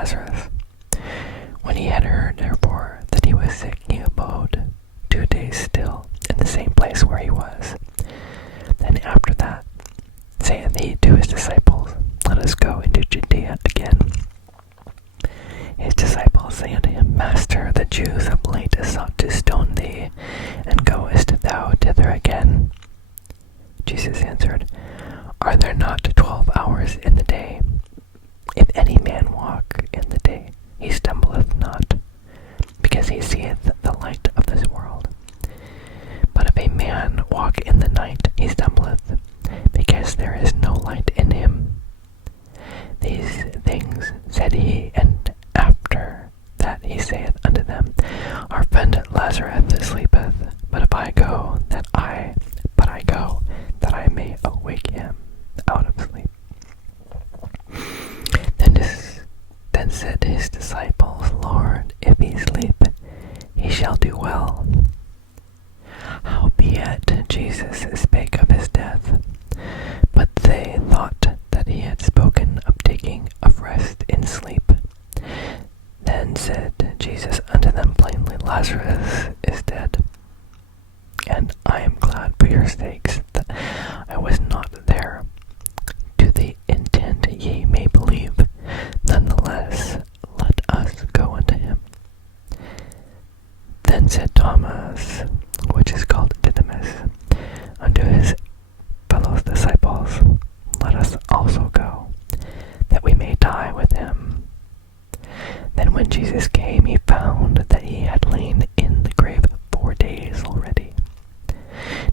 Lazarus. When he had heard, therefore, that he was sick, he abode 2 days still in the same place where he was. Then after that saith he to his disciples, Let us go into Judea again. His disciples say unto him, Master, the Jews of late sought to stone thee, and goest thou thither again? Jesus answered, Are there not 12 hours in the day? If any man walk in the day, he stumbleth not, because he seeth the light of this world. But if a man walk in the night, he stumbleth, because there is no light in him. These things said he, and after that he saith unto them, Our friend Lazarus sleepeth, but I go that I may awake him out of sleep. Then said his disciples, Lord, if he sleep, he shall do well. Howbeit Jesus spake of his death, but they thought that he had spoken of taking of rest in sleep. Then said Jesus unto them plainly, Lazarus is dead, and I am glad for your sakes that I was not there, to the intent ye may believe. Nonetheless, let us go unto him. Then said Thomas, which is called Didymus, unto his fellow disciples, Let us also go, that we may die with him. Then when Jesus came, he found that he had lain in the grave 4 days already.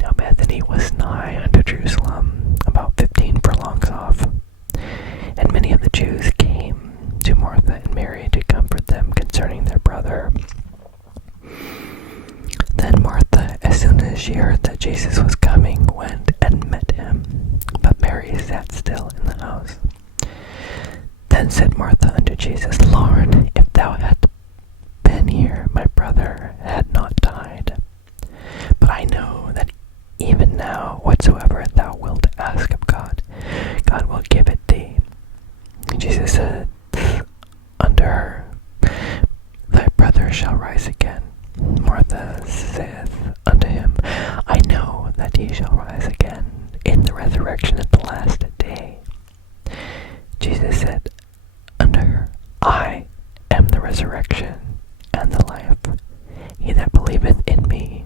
Now Bethany was nigh unto Jerusalem, about 15 furlongs off. And many of the Jews came to Martha and Mary to comfort them concerning their brother. Then Martha, as soon as she heard that Jesus was coming, went and met him, but Mary sat still in the house. Then said Martha unto Jesus, Lord, if thou hadst been here, my brother had not died. But I know that even now, whatsoever thou wilt ask of God, God will give it thee. Jesus said unto her, Thy brother shall rise again. Martha saith unto him, I know that he shall rise again in the resurrection at the last day. Jesus said unto her, I am the resurrection and the life. He that believeth in me,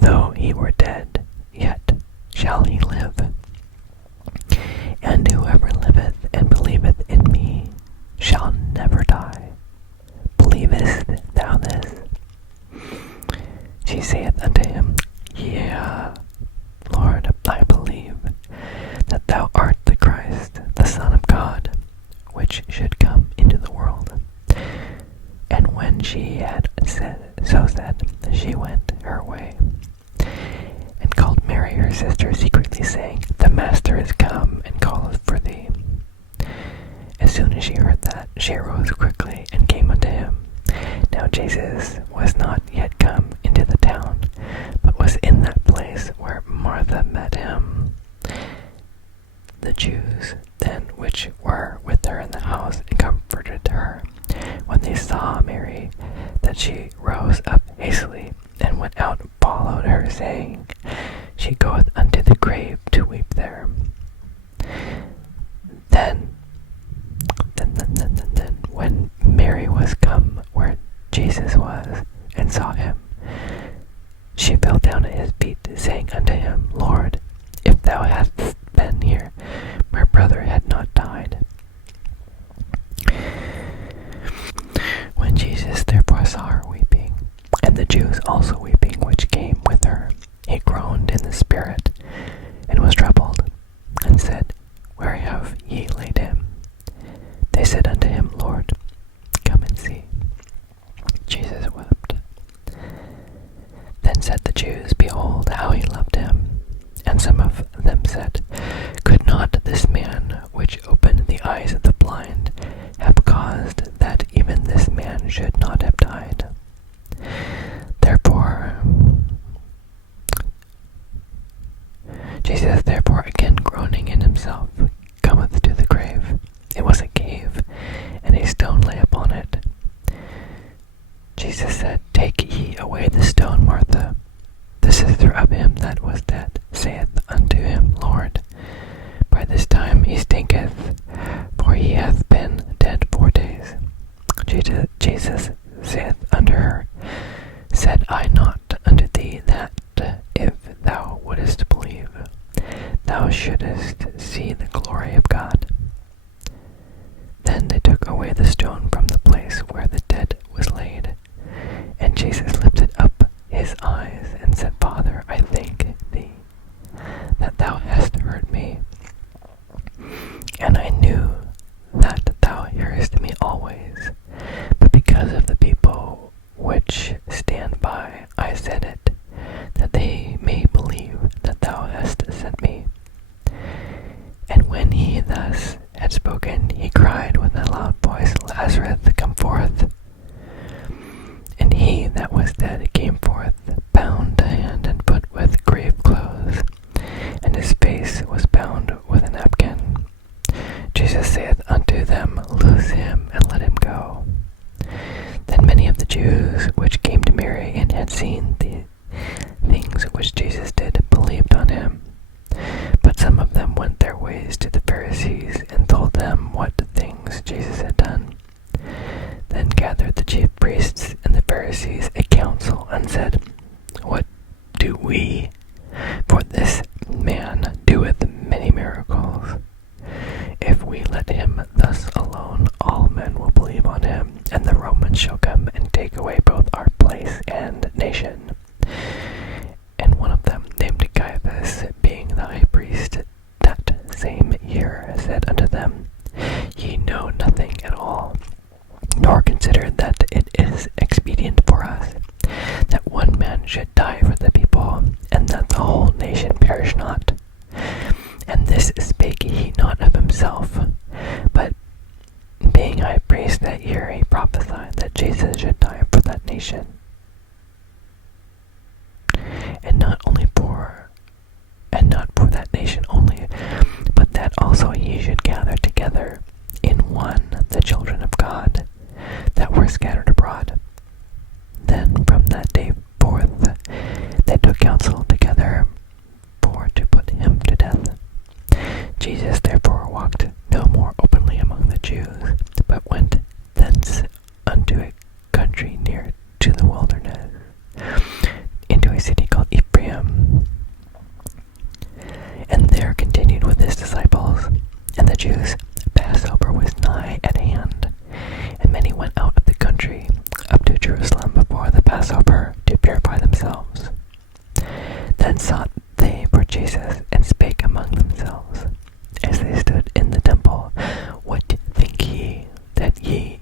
though he were dead, yet shall he live. And whoever liveth and believeth in me shall never die. Believest thou this? She saith unto him, Yea, Lord, I believe that thou art the Christ, the Son of God, which should come into the world. And when she had said, she went her way, and called Mary her sister secretly, saying, The Master is come, and calleth for thee. As soon as she heard that, she arose quickly, and came unto him. Now Jesus was not yet come into the town, but was in that place where Martha met him. The Jews then which were with her in the house comforted her, when they saw Mary, that she rose up hastily, and went out and followed her, saying, She goeth unto the grave to weep there. Then when Mary was come where Jesus was, and saw him, she fell down at his feet, saying unto him, Lord, if thou hadst been here, my brother had not died. When Jesus therefore saw her weeping, and the Jews also weeping which came with her, he groaned in the spirit, and was troubled, and said, Where have ye laid him? They said unto him, Lord, come and see. Jesus wept. Jesus saith unto her, Said I not unto thee that, if thou wouldest believe, thou shouldest see the glory of God? Then they took away the stone from the place where the dead was laid. And Jesus lifted up his eyes and said, Father, I thank thee that thou hast heard me. And I knew that thou hearest me always, but because of the people which stand by, I said it, that they may believe that thou hast sent me. And when he thus had spoken, he cried with a loud voice, Lazarus, come forth. And he that was dead came forth, bound hand and foot with grave clothes, and his face was bound with a napkin. Jesus saith unto them, Loose him, and let him go. Then many of the Jews which came to Mary and had seen the things which Jesus did believed on him. But some of them went their ways to the Pharisees and told them what things Jesus had done. Then gathered the chief priests and the Pharisees a council and said, What do we? For this man doeth many miracles. If we let him thus alone, all men will believe on him, and the Romans shall come and take away both our place and nation. And one of them, named Caiaphas, being the high priest that same year, said unto them, Ye know nothing at all, nor consider that it is expedient for us that one man should die for the people, and that the whole nation perish not. And this spake he not of himself, but being high priest that year, he prophesied that Jesus should die for that nation. And not for that nation only, but that also he should gather together in one the children of God that were scattered abroad. Then from that day forth they took counsel together for to put him to death. Jesus therefore walked no more openly among the Jews, but went thence unto a country near to the wilderness, into a city called Ephraim, and there continued with his disciples. And the Jews' Passover was nigh at hand, and many went out of the country up to Jerusalem before the Passover to purify themselves. Then sought they for Jesus, and spake among themselves, as they stood in the temple, What think ye that ye